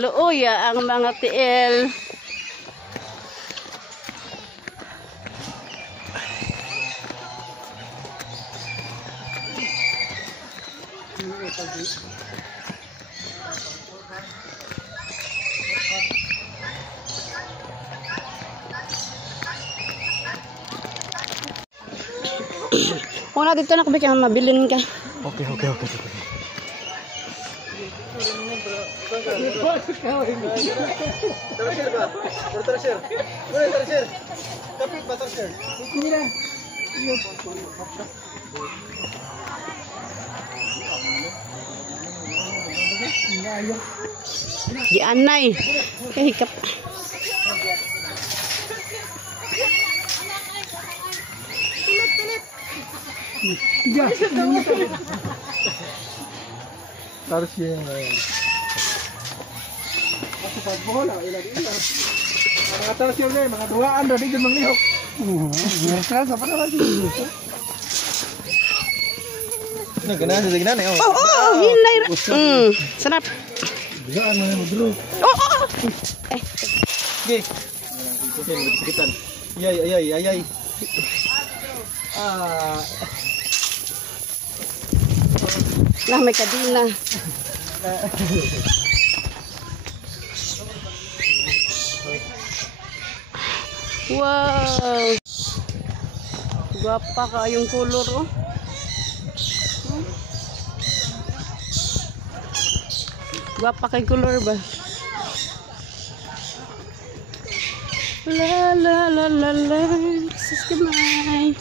Luuya ang mga tiil. Una dito na kabik ang mabilin ka. Okay. Di anay. Kahikap. Harus yang mga talasyon na mga duwaan na di manglihok. Sa pa naman. Ganahan sa ginahan eh. Oh, hinay. Sarap. Bigaan mo na bro. Okay. Kita. Ayay. Nah, may kadina. Wow. Gwapa ka yung color, oh. Gwapa kay color ba? La la la la la. Sis kamay.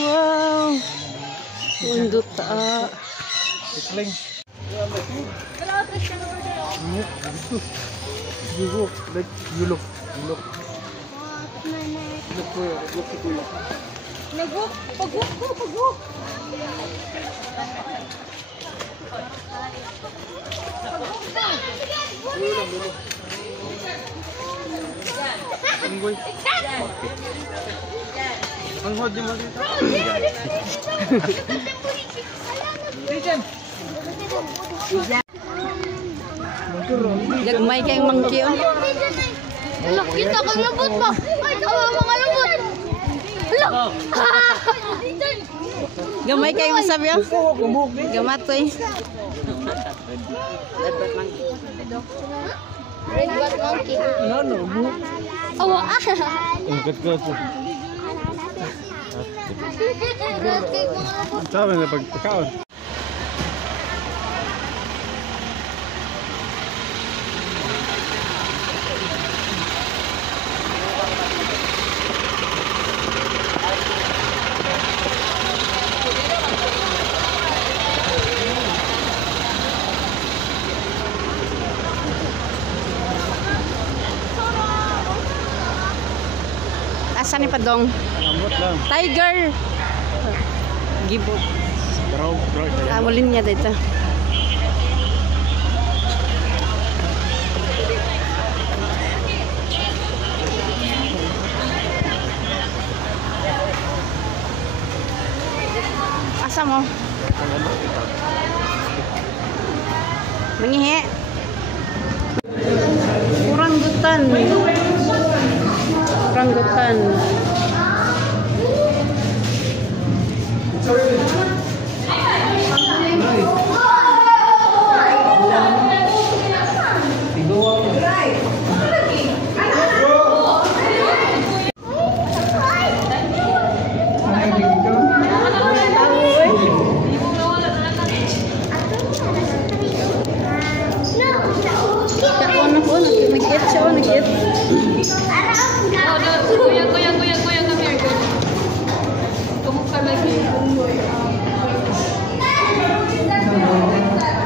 Wow, undot ta. Ikling. Yulok, like yulok. Pagok. Ang hod di mo dito. Gagmay kayong mangki, oh. Look, kita kang lambot pa. Ay, mga lambot. Look. Gamay kayong masabi, oh. Gamatoy. Red bat monkey. No. Awa. Gat. Sabi na pagkakaon. Asan ni Padong? Lambot lang. Tiger. Gibo. Bro. Mulin niya dito. Asa mo? Mangihi. Oranggutan.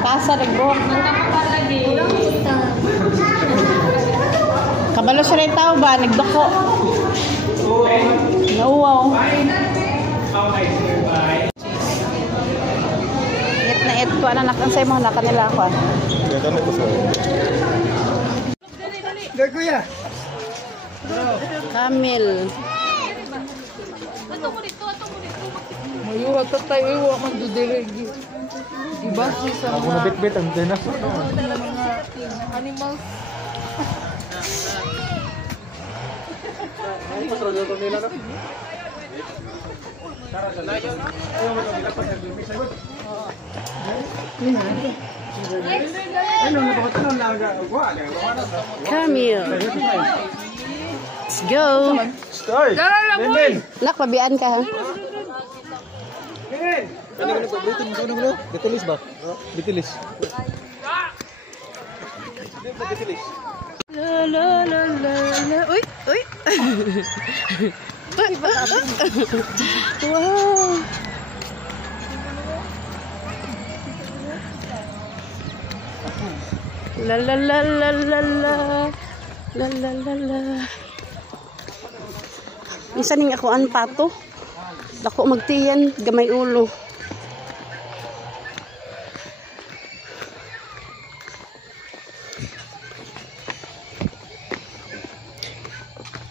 Pasa nagbuhok. Kabalo siya rin tao ba? Nagdako. Nauwaw. It na it ko. Anak, ang sa'yo mo. Hanakan nila ako. Gay kuya. Camel. Mayura tatay iwa man do diregi. Diba sa Ako na bitbit ang dinas. animals. Camel. Let's go. Nak, pabian ka ha. Bitilis ba? Bitilis. La la la la la. Uy, uy. Wow. La la la la la la. La la la la. Isa ning ako an pato. Dako magtiyan, gamay ulo.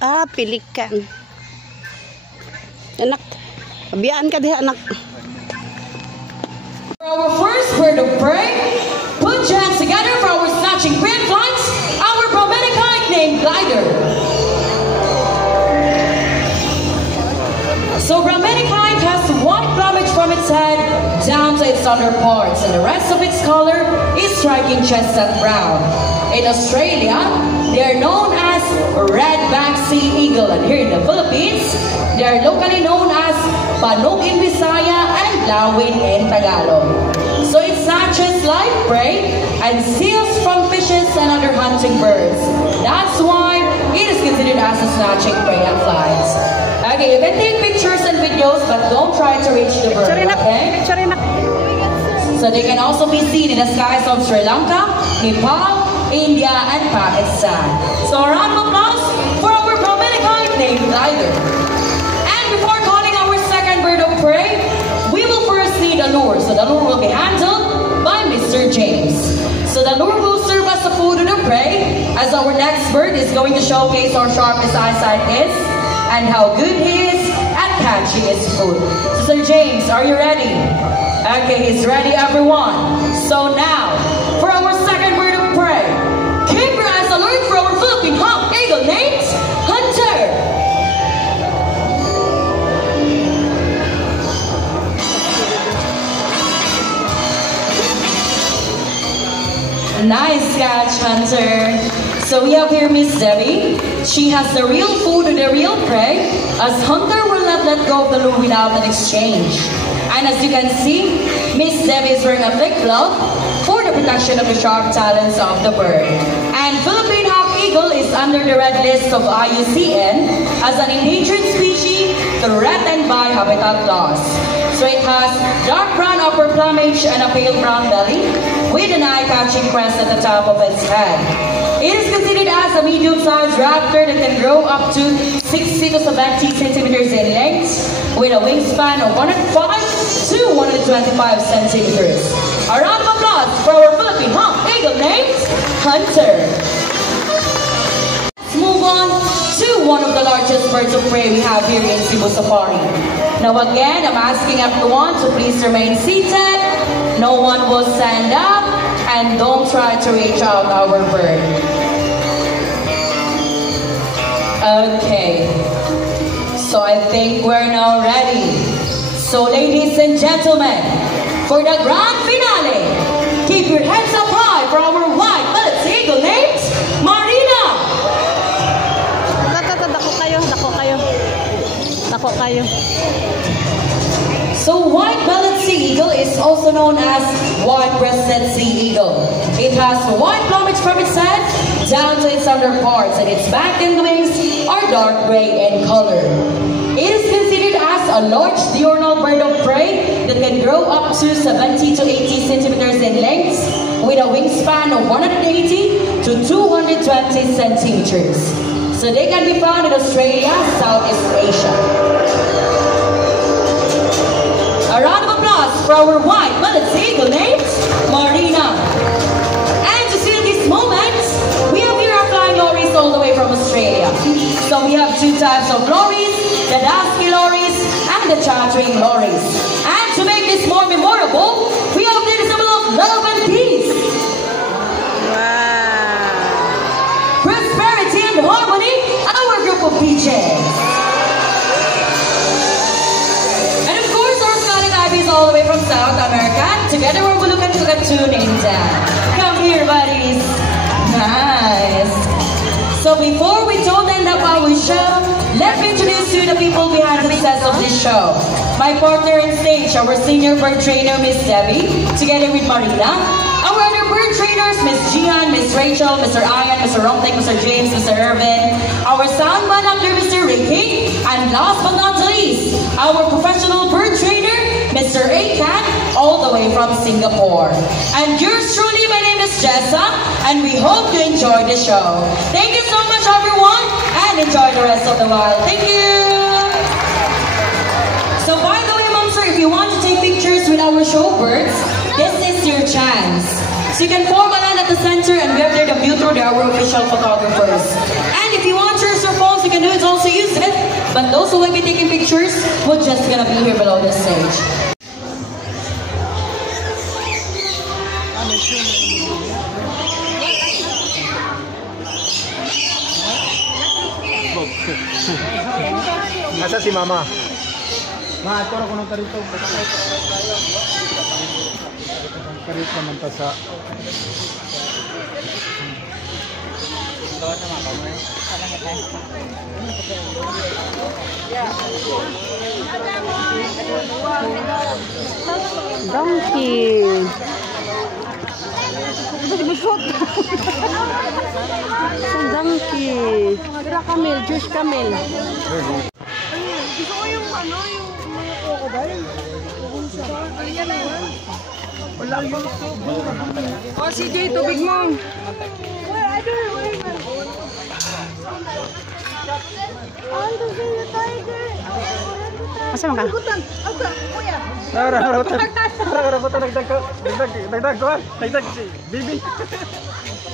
Ah, pelikan. Anak, pabiyaan ka diha anak. For our first bird of prey, put your hands together for our snatching grand flights, our brometic kite named Glider. So brometic kite has white plumage from its head down to its underparts, and the rest of its color is striking chestnut brown. In Australia, they are known as red-backed sea eagle, and here in the Philippines, they are locally known as Panog in Bisaya and Lawin in Tagalog. So it snatches live prey and steals from fishes and other hunting birds. That's why it is considered as a snatching prey and flies. Okay, you can take pictures and videos, but don't try to reach the bird, okay? So they can also be seen in the skies of Sri Lanka, Nepal, India, and Pakistan. So a round of applause for our brometic kite named Glider. And before calling our second bird of prey, we will first need a lure. So the lure will be handled by Mr. James. So the lure will serve as the food of the prey, as our next bird is going to showcase how sharp his eyesight is and how good he is at catching his food. So Sir James, are you ready? Okay, he's ready, everyone. So now, for our second bird of prey, keep your eyes alert for our Philippine hawk eagle named Hunter. Nice catch, Hunter. So we have here Miss Debbie. She has the real food and the real prey, as Hunter will not let go of the lure without an exchange. And as you can see, Miss Debbie is wearing a thick glove for the protection of the sharp talons of the bird. And Philippine hawk eagle is under the red list of IUCN as an endangered species threatened by habitat loss. So it has dark brown upper plumage and a pale brown belly with an eye-catching crest at the top of its head. It is considered as a medium-sized raptor that can grow up to 60 to 70 centimeters in length with a wingspan of 105 to 125 centimeters. A round of applause for our Philippine hawk eagle named Hunter. Let's move on to one of the largest birds of prey we have here in Cebu Safari. Now again, I'm asking everyone to please remain seated. No one will stand up, and don't try to reach out our bird. Okay, so I think we're now ready. So ladies and gentlemen, for the grand finale, keep your heads up high for our white-bellied eagle named Marina. Dako kayo. So white-bellied sea eagle is also known as white-breasted sea eagle. It has white plumage from its head down to its underparts, and its back and wings are dark gray in color. It is considered as a large diurnal bird of prey that can grow up to 70 to 80 centimeters in length with a wingspan of 180 to 220 centimeters. So they can be found in Australia, Southeast Asia. A round of applause for our white-blooded seagull named Marina. And to seal this moment, we have here our flying lorries all the way from Australia. So we have two types of lorries, the Dasky lorries and the chartering lorries. And to make this more memorable, we have the symbol of love and peace. Prosperity and harmony, our group of beaches. And of course, our Scarlet Ibis all the way from South America. Together we're looking to the two names down. Come here, buddies. Nice. So before we don't end up our show, let me introduce you to the people behind the success of this show. My partner in stage, our senior bird trainer, Miss Debbie, together with Marina. Our other bird trainers, Miss Gian, Miss Rachel, Mr. Ian, Mr. Romtek, Mr. James, Mr. Irvin. Our sound man actor, Mr. Ricky. And last but not least, our professional bird trainer, Mr. Akan, all the way from Singapore. And yours truly, my name is Jessa, and we hope you enjoy the show. Thank you so much, everyone, and enjoy the rest of the while. Thank you! So by the way, Mom Sir, if you want to take pictures with our showbirds, this is your chance. So you can form a line at the center, and we have there the Butro, our official photographers. And if you want to use your phones, you can do it, also use it. But those who will be taking pictures, we're just gonna be here below the stage. Asa si Mama? Maator ako ng karito. Karit naman pa sa... Donkey. Donkey. Camel, juice camel. Gusto ko yung ano, yung mga crocodile. Ano yan na yun? Wala ko. Oh, CJ, tubig mo. Asa man ka? Dagdag si Bibi.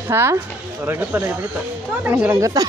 Ha? Ragutan na kita. Nagaragutan.